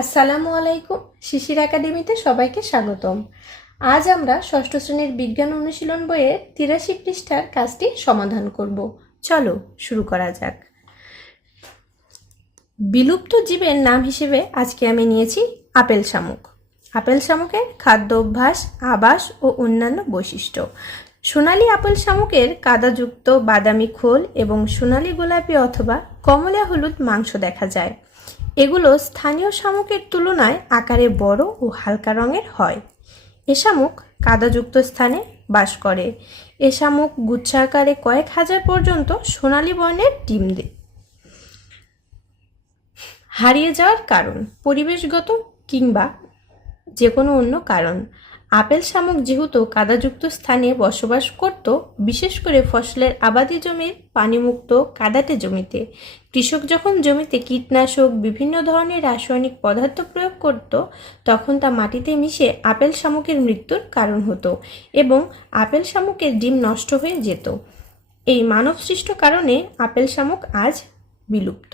আসসালামু আলাইকুম, শিশির একাডেমিতে সবাইকে স্বাগতম। আজ আমরা ষষ্ঠ শ্রেণির বিজ্ঞান অনুশীলন বইয়ের তিরাশি পৃষ্ঠার কাজটি সমাধান করব। চলো শুরু করা যাক। বিলুপ্ত জীবের নাম হিসেবে আজকে আমি নিয়েছি আপেল শামুক। আপেল শামুকের খাদ্য অভ্যাস আবাস ও অন্যান্য বৈশিষ্ট্য। সোনালি আপেল শামুকের কাদাযুক্ত বাদামি খোল এবং সোনালী গোলাপি অথবা কমলা হলুদ মাংস দেখা যায়। এগুলো স্থানীয় শামুকের তুলনায় আকারে বড় ও হালকা রঙের হয়। এ শামুক কাদাযুক্ত স্থানে বাস করে। এ শামুক গুচ্ছাকারে কয়েক হাজার পর্যন্ত সোনালী বর্ণের ডিম দেয় হারিয়ে যাওয়ার কারণ, পরিবেশগত কিংবা যে কোনো অন্য কারণ। আপেল শামুক যেহেতু কাদাযুক্ত স্থানে বসবাস করত, বিশেষ করে ফসলের আবাদি জমির পানিমুক্ত কাদাটে জমিতে। কৃষক যখন জমিতে কীটনাশক, বিভিন্ন ধরনের রাসায়নিক পদার্থ প্রয়োগ করত, তখন তা মাটিতে মিশে আপেল শামুকের মৃত্যুর কারণ হতো এবং আপেল শামুকের ডিম নষ্ট হয়ে যেত। এই মানবসৃষ্ট কারণে আপেল শামুক আজ বিলুপ্ত।